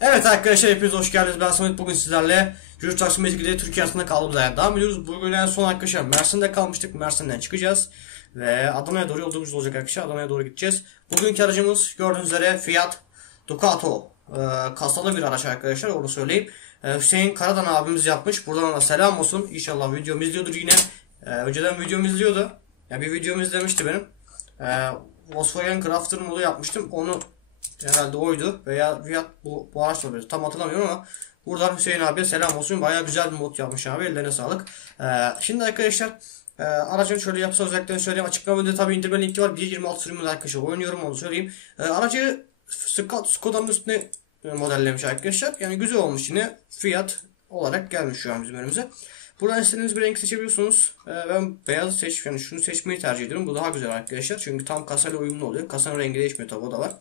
Evet arkadaşlar hepiniz hoş geldiniz. Ben Samet bugün sizlerle Jüri Taksim Mezgi'de Türkiye aslında kaldığımız yerden devam ediyoruz. Bugün en son arkadaşlar Mersin'de kalmıştık. Mersin'den çıkacağız. Ve Adana'ya doğru yolculuğumuz olacak arkadaşlar. Adana'ya doğru gideceğiz. Bugünkü aracımız gördüğünüz üzere Fiat Ducato. Ee, kasalı bir araç arkadaşlar onu söyleyeyim. Ee, Hüseyin Karadan abimiz yapmış. Buradan ona selam olsun. İnşallah videomu izliyordur yine. Ee, önceden videomu izliyordu. Ya bir videomu izlemişti benim. Ee, Volkswagen Crafter modu yapmıştım. Onu herhalde oydu veya Fiat bu, bu araç olabilir. Tam hatırlamıyorum ama buradan Hüseyin abiye selam olsun. Baya güzel bir mod yapmış abi. Ellerine sağlık. Ee, şimdi arkadaşlar e, aracın şöyle yapısı özelliklerini söyleyeyim. Açıklama bölümünde tabi indirme linki var. 1.26 sürümünde arkadaşlar oynuyorum onu söyleyeyim. Ee, aracı Skoda'nın üstüne e, modellemiş arkadaşlar. Yani güzel olmuş yine. Fiat olarak gelmiş şu an bizim önümüze. Buradan istediğiniz bir renk seçebiliyorsunuz. Ee, ben beyaz seç, yani şunu seçmeyi tercih ediyorum. Bu daha güzel arkadaşlar. Çünkü tam kasayla uyumlu oluyor. Kasanın rengi değişmiyor tabi o da var.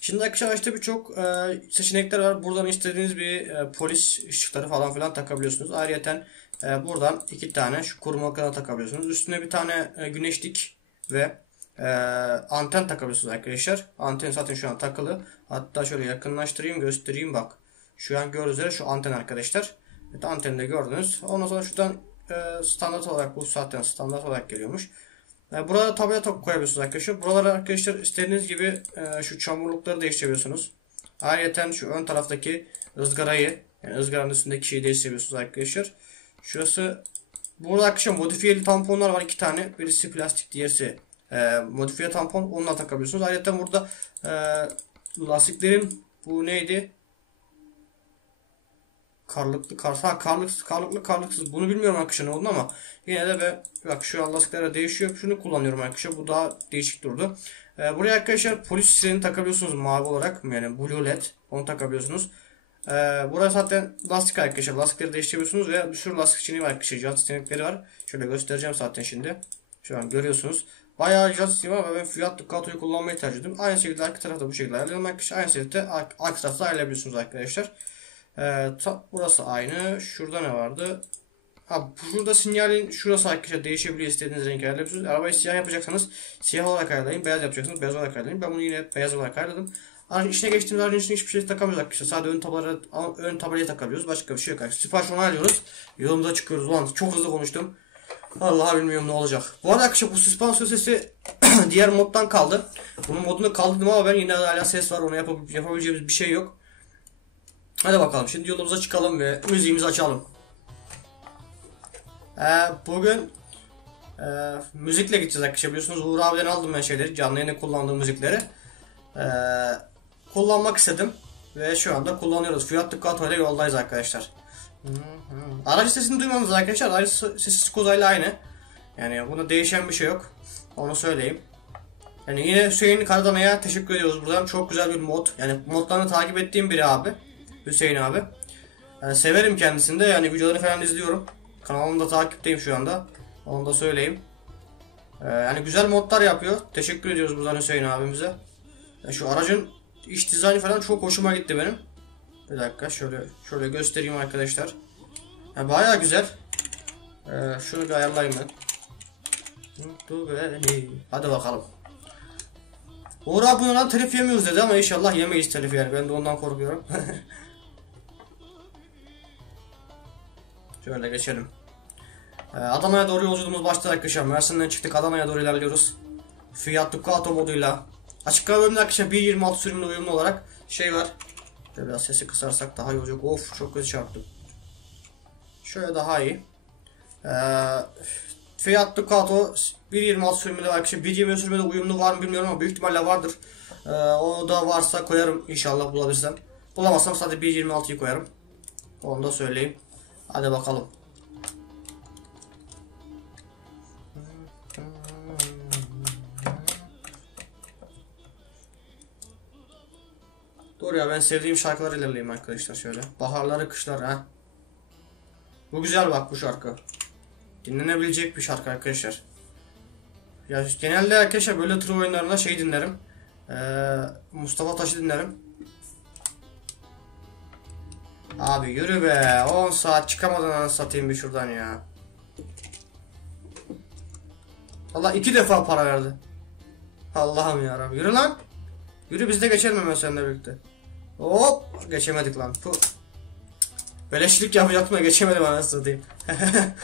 Şimdi arkadaşlar işte birçok e, seçenekler var. Buradan istediğiniz bir e, polis ışıkları falan filan takabiliyorsunuz. Ayrıca e, buradan iki tane şu koruma kanı takabiliyorsunuz. Üstüne bir tane e, güneşlik ve e, anten takabiliyorsunuz arkadaşlar. Anten zaten şu an takılı. Hatta şöyle yakınlaştırayım göstereyim bak. Şu an gördüğünüz üzere şu anten arkadaşlar. Evet anteni de gördünüz. Ondan sonra şuradan e, standart olarak bu zaten standart olarak geliyormuş. Yani burada tabela koyabiliyorsunuz arkadaşlar. Buralara arkadaşlar istediğiniz gibi e, şu çamurlukları değiştirebiliyorsunuz. Ayrıca şu ön taraftaki ızgarayı yani ızgaranın üstündeki şeyi değiştirebiliyorsunuz arkadaşlar. Şurası burada arkadaşlar modifiyeli tamponlar var iki tane. Birisi plastik diğerisi e, modifiye tampon. Onunla takabiliyorsunuz. Ayrıca burada e, lastiklerin bu neydi? Karlıklı, kar, ha, karlık, karlıklı, karlıksız. Bunu bilmiyorum arkadaşlar ne oldu ama yine de be, bak şu lastikler değişiyor. Şunu kullanıyorum arkadaşlar. Bu daha değişik durdu. Ee, buraya arkadaşlar polis sireni takabiliyorsunuz mavi olarak. Yani blue led. Onu takabiliyorsunuz. Ee, burası zaten lastik arkadaşlar. Lastikleri değiştirebiliyorsunuz ve bir sürü lastik içini var arkadaşlar. Jant sistemleri var. Şöyle göstereceğim zaten şimdi. Şu an görüyorsunuz. Bayağı jant sistemi var ve ben Fiat Ducato'yu kullanmayı tercih ediyorum. Aynı şekilde arka tarafta bu şekilde ayarlıyorum arkadaşlar. Aynı şekilde arka tarafta ayarlayabiliyorsunuz arkadaşlar. Ee, burası aynı. Şurada ne vardı? Ha, şurada sinyalin şurası arkadaşlar değişebiliyor istediğiniz renk ayarlayabilirsiniz. Arabayı siyah yapacaksanız siyah olarak ayarlayın. Beyaz yapacaksınız beyaz olarak ayarlayın. Ben bunu yine beyaz olarak ayarladım. Aracın içine geçtiğimiz aracın içine hiçbir şey takamıyoruz arkadaşlar. Sadece ön tabelayı, ön tabelayı takabiliyoruz. Başka bir şey yok arkadaşlar. Sipariş onu alıyoruz. Yolumuza çıkıyoruz. Ulan çok hızlı konuştum. Vallahi bilmiyorum ne olacak. Bu arada arkadaşlar bu süspansiyon sesi diğer moddan kaldı. Bunun modunu kaldırdım ama ben yine hala ses var. Onu yap yapabileceğimiz bir şey yok. Hadi bakalım şimdi yolumuza çıkalım ve müziğimizi açalım. Ee, bugün e, müzikle gideceğiz arkadaşlar biliyorsunuz Uğur abiden aldım ben şeyleri canlı yayında kullandığım müzikleri. Ee, kullanmak istedim ve şu anda kullanıyoruz. Fiat Ducato ile yoldayız arkadaşlar. Aracı sesini duymanız arkadaşlar. Aracı sesi Skoda ile aynı. Yani bunda değişen bir şey yok. Onu söyleyeyim. Yani yine Hüseyin Karadana'ya teşekkür ediyoruz buradan. Çok güzel bir mod. Yani modlarını takip ettiğim biri abi. Hüseyin abi. Yani severim kendisini de yani videolarını falan izliyorum. Kanalımda takipteyim şu anda. Onu da söyleyeyim. Ee, yani güzel modlar yapıyor. Teşekkür ediyoruz buradan Hüseyin abimize. Yani şu aracın iç dizaynı falan çok hoşuma gitti benim. Bir dakika şöyle şöyle göstereyim arkadaşlar. Yani bayağı güzel. Ee, şunu bir ayarlayayım ben. Hadi bakalım. Uğur abi bundan telif yemiyoruz dedi ama inşallah yemeyiz telif yani. Ben de ondan korkuyorum. Şöyle geçelim. Ee, Adana'ya doğru yolculuğumuz başladı arkadaşlar. Mersin'den çıktık Adana'ya doğru ilerliyoruz. Fiat Ducato moduyla. Açık hava bölümünde arkadaşlar 1.26 sürümüne uyumlu olarak şey var. Şöyle biraz sesi kısarsak daha iyi olacak. Of çok kötü çarptım. Şöyle daha iyi. Ee, Fiat Ducato 1.26 sürümünde arkadaşlar 1.20 sürümünde uyumlu var mı bilmiyorum ama büyük ihtimalle vardır. Ee, o da varsa koyarım inşallah bulabilirsem. Bulamazsam sadece 1.26'yı koyarım. Onu da söyleyeyim. Hadi bakalım. Dur ya ben sevdiğim şarkılar ilerleyeyim arkadaşlar şöyle. Baharları kışlar ha. Bu güzel bak bu şarkı. Dinlenebilecek bir şarkı arkadaşlar. Ya genelde arkadaşlar böyle tır oyunlarında şey dinlerim. Ee, Mustafa Taş'ı dinlerim. Abi yürü be. 10 saat çıkamadan satayım bir şuradan ya. Allah iki defa para verdi. Allah'ım ya Yürü lan. Yürü biz de geçelim hemen seninle birlikte. Hop geçemedik lan. Puh. Beleşlik yapacaktım da geçemedim anasını satayım.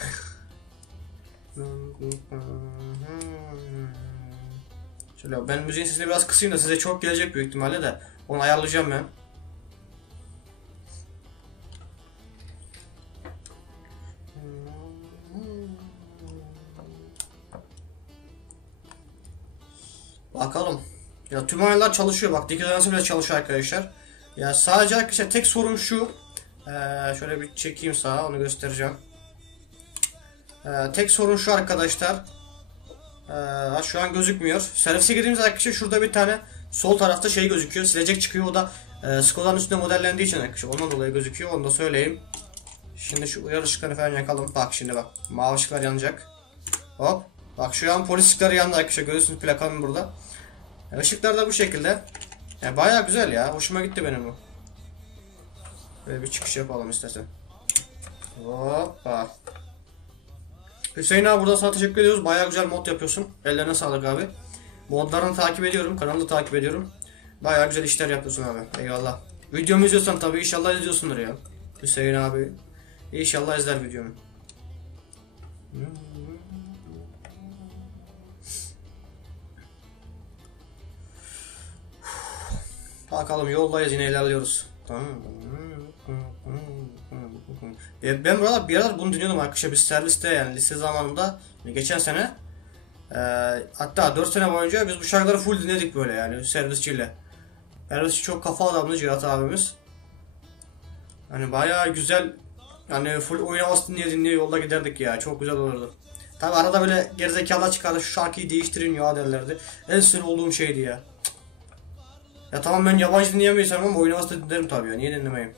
Şöyle ben müziğin sesini biraz kısayım da size çok gelecek büyük ihtimalle de onu ayarlayacağım ben. Tüm oyunlar çalışıyor. Bak Dikizansı bile çalışıyor arkadaşlar. Ya sadece arkadaşlar tek sorun şu. Ee, şöyle bir çekeyim sağa onu göstereceğim. Ee, tek sorun şu arkadaşlar. Ee, şu an gözükmüyor. Servise girdiğimiz arkadaşlar şurada bir tane sol tarafta şey gözüküyor. Silecek çıkıyor. O da e, Skoda'nın üstünde modellendiği için arkadaşlar. Ondan dolayı gözüküyor. Onu da söyleyeyim. Şimdi şu uyarı ışıklarını falan yakalım. Bak şimdi bak. Mavi ışıklar yanacak. Hop. Bak şu an polis ışıkları yandı arkadaşlar. Görüyorsunuz plakanın burada. Yani da bu şekilde. Yani bayağı güzel ya. Hoşuma gitti benim bu. Böyle bir çıkış yapalım istersen. Hoppa. Hüseyin abi burada sana teşekkür ediyoruz. Bayağı güzel mod yapıyorsun. Ellerine sağlık abi. Modlarını takip ediyorum. Kanalı da takip ediyorum. Bayağı güzel işler yapıyorsun abi. Eyvallah. Videomu izliyorsan tabii inşallah izliyorsundur ya. Hüseyin abi. İnşallah izler videomu. Bakalım yoldayız yine ilerliyoruz. E, Ben burada bir aralar bunu dinliyordum arkadaşlar biz serviste yani lise zamanında geçen sene e, hatta 4 sene boyunca biz bu şarkıları full dinledik böyle yani servisçiyle. Servisçi çok kafa adamdı Cihat abimiz. Hani bayağı güzel yani full oyun havası dinleye dinleye yolda giderdik ya çok güzel olurdu. Tabi arada böyle gerizekalılar çıkardı şu şarkıyı değiştirin ya derlerdi. En sinir olduğum şeydi ya. Ya tamam ben yabancı dinleyemiyorsam ama oyun havası dinlerim tabii ya. Niye dinlemeyeyim?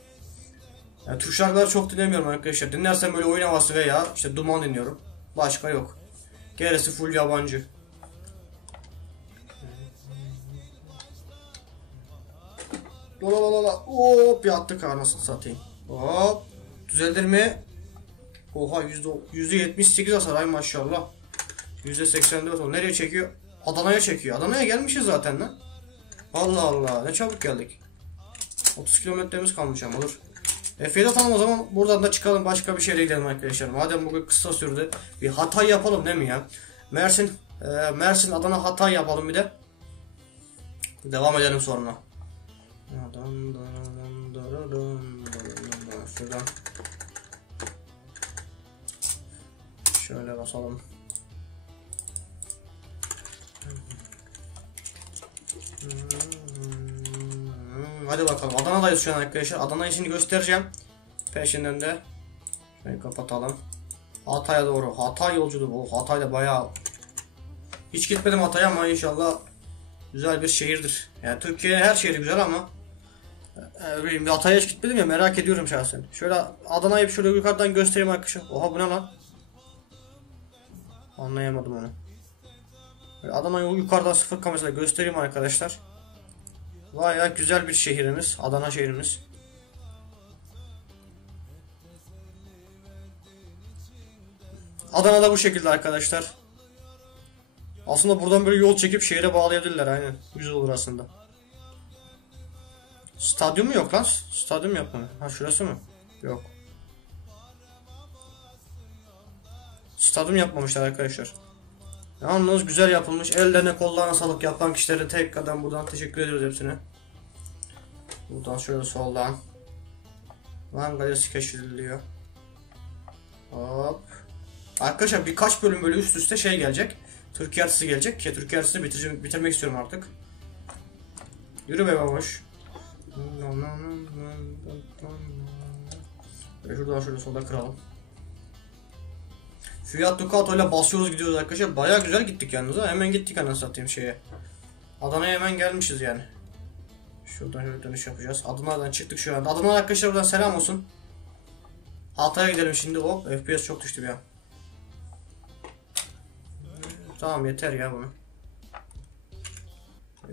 Ya Türk şarkıları çok dinlemiyorum arkadaşlar. Dinlersem böyle oyun havası veya işte duman dinliyorum. Başka yok. Gerisi full yabancı. Dola dola dola. Hop yattık anasını satayım. Hop. Düzelir mi? Oha yüzde yüzde yetmiş sekiz hasar ay maşallah. Yüzde seksen dört. Nereye çekiyor? Adana'ya çekiyor. Adana'ya gelmişiz zaten lan. Allah Allah ne çabuk geldik. 30 kilometremiz kalmış ama olur. F7 atalım o zaman buradan da çıkalım başka bir şehre gidelim arkadaşlar. Madem bugün kısa sürdü bir Hatay yapalım değil mi ya? Mersin, e, Mersin, Adana, Hatay yapalım bir de. Devam edelim sonra. Şöyle basalım. Hadi bakalım. Adana'dayız şu an arkadaşlar. Adana işini göstereceğim. Peşinden de şöyle kapatalım. Hatay'a doğru. Hatay yolculuğu. Oh, Hatay'da bayağı hiç gitmedim Hatay'a ama inşallah güzel bir şehirdir. Yani Türkiye'nin her şehri güzel ama e, bir Hatay'a hiç gitmedim ya merak ediyorum şahsen. Şöyle Adana'yı şöyle yukarıdan göstereyim arkadaşlar. Oha bu ne lan? Anlayamadım onu. Adana'yı yukarıdan sıfır kamerasıyla göstereyim arkadaşlar. Bayağı güzel bir şehrimiz. Adana şehrimiz. Adana'da bu şekilde arkadaşlar. Aslında buradan böyle yol çekip şehre bağlayabilirler aynen. Güzel olur aslında. Stadyum mu yok lan? Stadyum yok? Ha şurası mı? Yok. Stadyum yapmamışlar arkadaşlar. Yalnız güzel yapılmış. Ellerine kollarına sağlık yapan kişilere tek kadar buradan teşekkür ediyoruz hepsine. Buradan şöyle soldan. Van galerisi keşfediliyor. Hop. Arkadaşlar birkaç bölüm böyle üst üste şey gelecek. Türkiye haritası gelecek ki Türkiye haritasını bitirmek, istiyorum artık. Yürü be baboş. Şuradan şöyle solda kıralım. Fiat Ducato ile basıyoruz gidiyoruz arkadaşlar. Baya güzel gittik yalnız ha. Hemen gittik anasını satayım şeye. Adana'ya hemen gelmişiz yani. Şuradan şöyle dönüş yapacağız. Adana'dan çıktık şu anda. Adana arkadaşlar buradan selam olsun. Hatay'a gidelim şimdi. Hop FPS çok düştü ya. Tamam yeter ya bunu.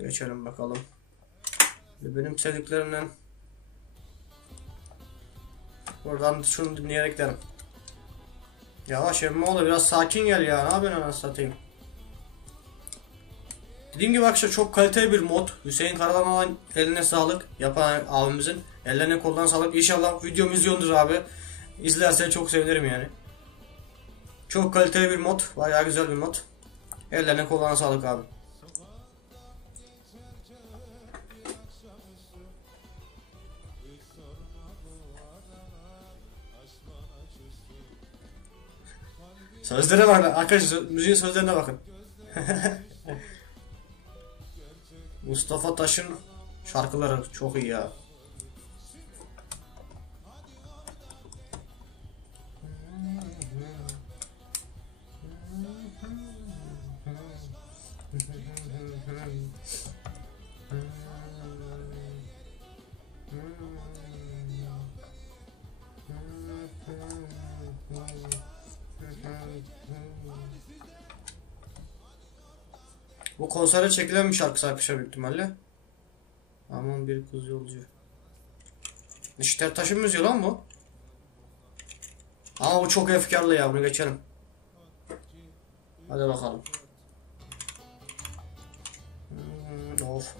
Geçelim bakalım. Benim sevdiklerimden Buradan şunu dinleyerek gidelim. Yavaş emmi oğlu biraz sakin gel ya. Ne yapıyorsun anasını satayım. Dediğim gibi arkadaşlar çok kaliteli bir mod. Hüseyin Karadan'ın eline sağlık. Yapan abimizin. Ellerine kollarına sağlık. İnşallah videomu izliyordur abi. İzlerse çok sevinirim yani. Çok kaliteli bir mod. Bayağı güzel bir mod. Ellerine kollarına sağlık abi. Sözlere bakın arkadaşlar müziğin sözlerine bakın. Mustafa Taş'ın şarkıları çok iyi ya. Bu konsere çekilen bir şarkısı arkadaşlar büyük ihtimalle. Aman bir kız yolcu. Neşter Taş'ın müziği lan bu. Ama bu çok efkarlı ya bunu geçelim. Hadi bakalım. Hmm, of.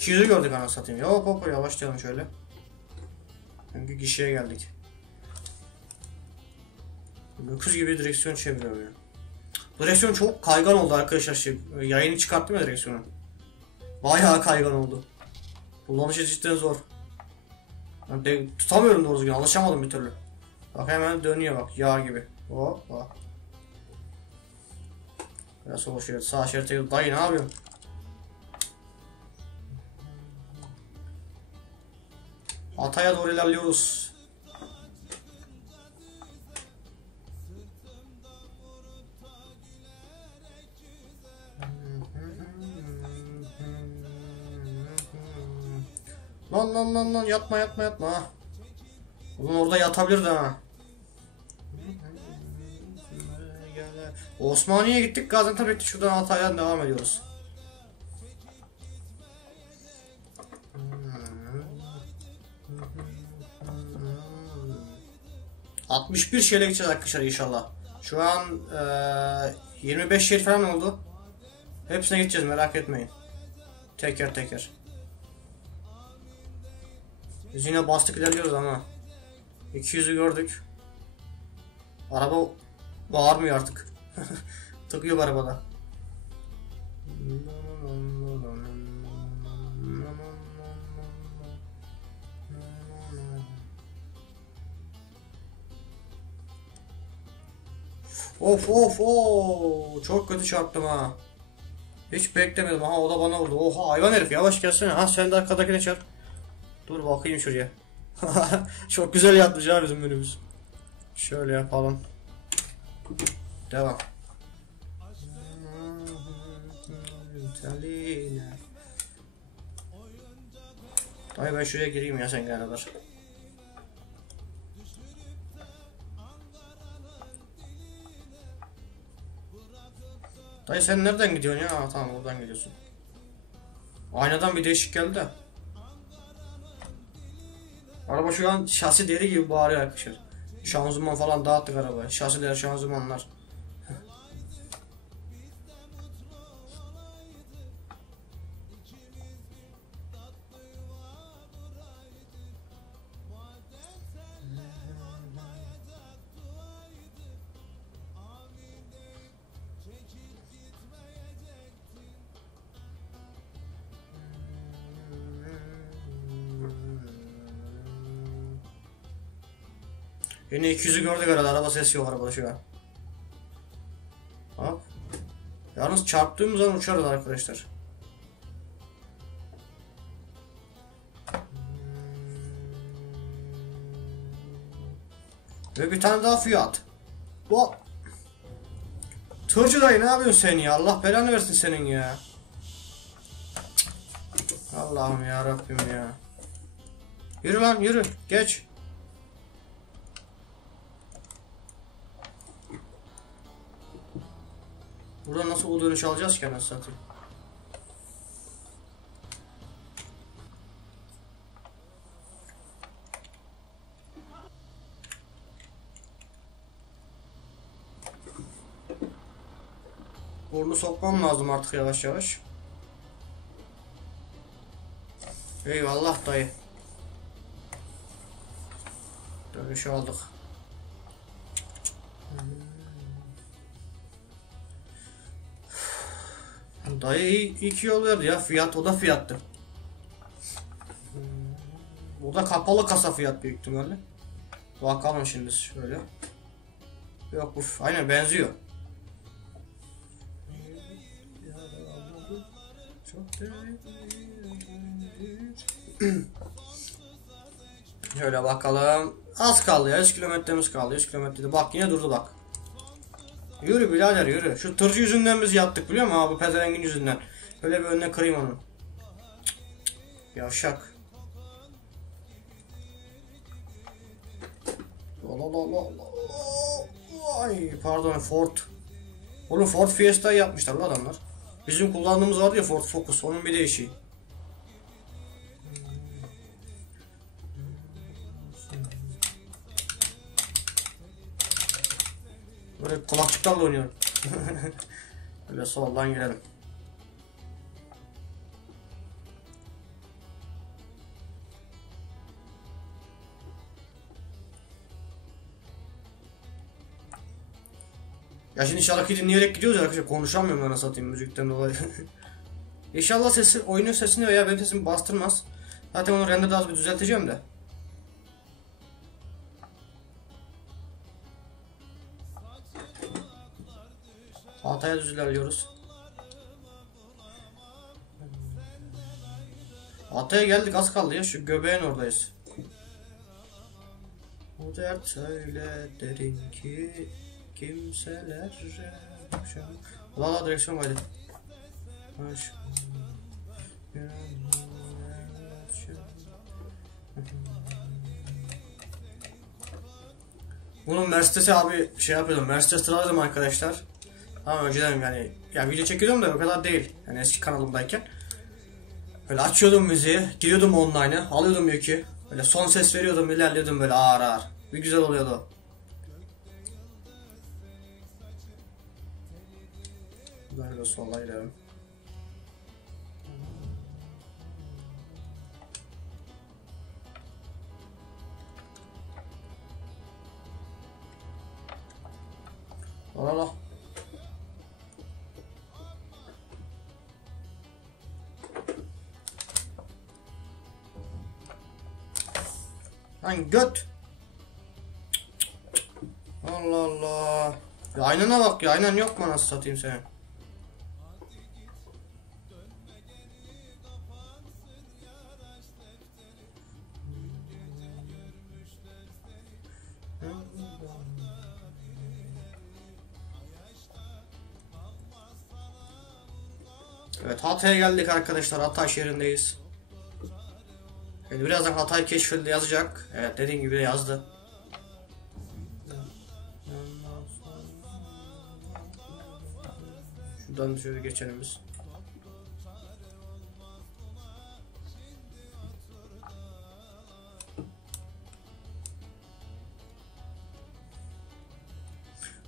200'ü gördük ana satayım. Hop hop yavaşlayalım şöyle. Çünkü gişeye geldik. Öküz gibi direksiyon çeviriyor ya. Direksiyon çok kaygan oldu arkadaşlar. Şey, yayını çıkarttım ya direksiyonu. Bayağı kaygan oldu. Kullanışı cidden zor. Ben de, tutamıyorum doğru düzgün. Alışamadım bir türlü. Bak hemen dönüyor bak yağ gibi. Hop bak. Biraz sol şerit sağ şerite. Dayı ne yapıyorsun? Hatay'a doğru ilerliyoruz. Lan lan lan lan yatma yatma yatma ha. Ulan orada yatabilir de ha. Osmaniye'ye gittik Gaziantep'e şuradan Hatay'dan devam ediyoruz. 61 şeyle gideceğiz arkadaşlar inşallah. Şu an e, 25 şehir falan oldu. Hepsine gideceğiz merak etmeyin. Teker teker. Biz yine bastık ilerliyoruz ama. 200'ü gördük. Araba bağırmıyor artık. Tıkıyor arabada. Of of of çok kötü çarptım ha. Hiç beklemedim ha o da bana vurdu. Oha hayvan herif yavaş gelsene. Ha sen de arkadakine çarp. Dur bakayım şuraya. çok güzel yatmış ha bizim önümüz. Şöyle yapalım. Devam. Dayı ben şuraya gireyim ya sen gelene kadar. Dayı sen nereden gidiyorsun ya? Ha, tamam oradan gidiyorsun. Aynadan bir değişik geldi de. Araba şu an şasi deri gibi bağırıyor arkadaşlar. Şanzıman falan dağıttık arabayı. Şasiler, şanzımanlar. Yine 200'ü gördük herhalde. Araba sesi yok arabada şu an. Hop. Yalnız çarptığımız zaman uçarız arkadaşlar. Ve bir tane daha fiyat. Bu Tırcı dayı ne yapıyorsun sen ya? Allah belanı versin senin ya. Allah'ım ya Rabbim ya. Yürü lan yürü. Geç. Buradan nasıl bu dönüş alacağız ki anasını satayım. Ordu sokmam lazım artık yavaş yavaş. Eyvallah dayı. Dönüşü aldık. Dayı iyi, iyi ki yol verdi ya. Fiyat o da fiyattı. Bu da kapalı kasa fiyat büyük ihtimalle. Bakalım şimdi şöyle. Yok bu aynen benziyor. Şöyle bakalım. Az kaldı ya. 100 kilometremiz kaldı. 100 kilometrede. Bak yine durdu bak. Yürü birader yürü. Şu tırcı yüzünden biz yattık biliyor musun abi? Pezevengin yüzünden. Böyle bir önüne kırayım onu. Yavşak. Ay pardon Ford. Oğlum Ford Fiesta yapmışlar la adamlar. Bizim kullandığımız vardı ya Ford Focus. Onun bir değişiği. Böyle kulakçıklarla oynuyorum. Böyle soldan girelim. Ya şimdi şarkıyı dinleyerek gidiyoruz ya arkadaşlar konuşamıyorum ben satayım müzikten dolayı. İnşallah sesi, oyunun sesini veya benim sesimi bastırmaz. Zaten onu renderda az bir düzelteceğim de. Altaya düz ilerliyoruz. Altaya geldik az kaldı ya şu göbeğin oradayız. Bu dert öyle derin ki kimseler Valla direksiyon kaydı. Aşk. Bunun Mercedes'i abi şey yapıyordum. Mercedes alırdım arkadaşlar. Ama önceden yani ya video çekiyordum da o kadar değil. Yani eski kanalımdayken. Böyle açıyordum müziği, giriyordum online'a, alıyordum yükü. Böyle son ses veriyordum, ilerliyordum böyle ağır ağır. Bir güzel oluyordu. Böyle sola ilerledim. La la. Lan göt. Allah Allah. Ya aynana bak ya aynan yok mu nasıl satayım seni. Evet Hatay'a geldik arkadaşlar. Hatay şehrindeyiz. Yani birazdan Hatay keşfedildi yazacak. Evet dediğim gibi de yazdı. Şuradan şöyle geçelim.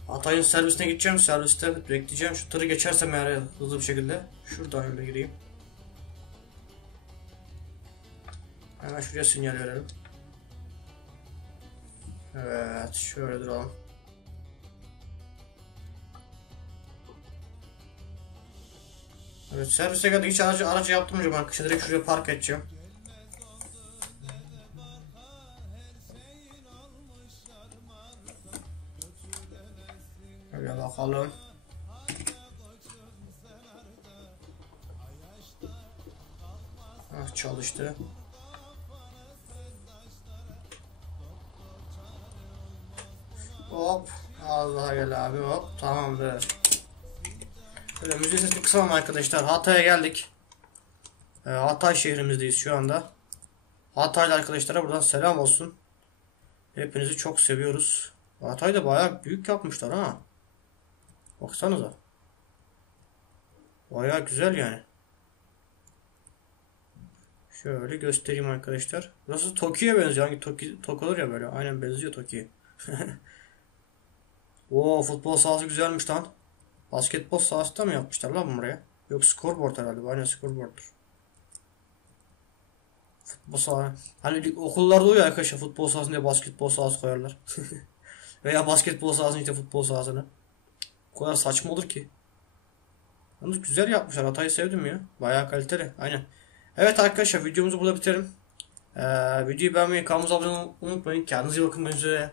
Hatay'ın servisine gideceğim. Serviste bekleyeceğim. Şu tırı geçersem eğer hızlı bir şekilde. Şuradan öyle gireyim. Hemen şuraya sinyal verelim. Evet. Şöyle duralım. Evet servise geldik. Hiç aracı, aracı yaptırmayacağım arkadaşlar. Direkt şuraya park edeceğim. Şöyle bakalım. Ah çalıştı. Allah gel abi hop. Tamamdır. Böyle müziği sesini kısalım arkadaşlar. Hatay'a geldik. Ee, Hatay şehrimizdeyiz şu anda. Hataylı arkadaşlara buradan selam olsun. Hepinizi çok seviyoruz. Hatay'da bayağı büyük yapmışlar ha. Baksanıza. Bayağı güzel yani. Şöyle göstereyim arkadaşlar. Burası Toki'ye benziyor. Hangi Toki, Tok olur ya böyle. Aynen benziyor Toki'ye. Oo futbol sahası güzelmiş lan. Basketbol sahası da mı yapmışlar lan buraya? Yok scoreboard herhalde. Aynen scoreboard'dur. Futbol sahası. Hani okullarda oluyor arkadaşlar futbol sahasına diye basketbol sahası koyarlar. Veya basketbol sahasına işte futbol sahasına. O kadar saçma olur ki. Yalnız güzel yapmışlar. Hatay'ı sevdim ya. Bayağı kaliteli. Aynen. Evet arkadaşlar videomuzu burada bitirelim. Ee, videoyu beğenmeyi, kanalımıza abone olmayı unutmayın. Kendinize iyi bakın. Görüşmek üzere.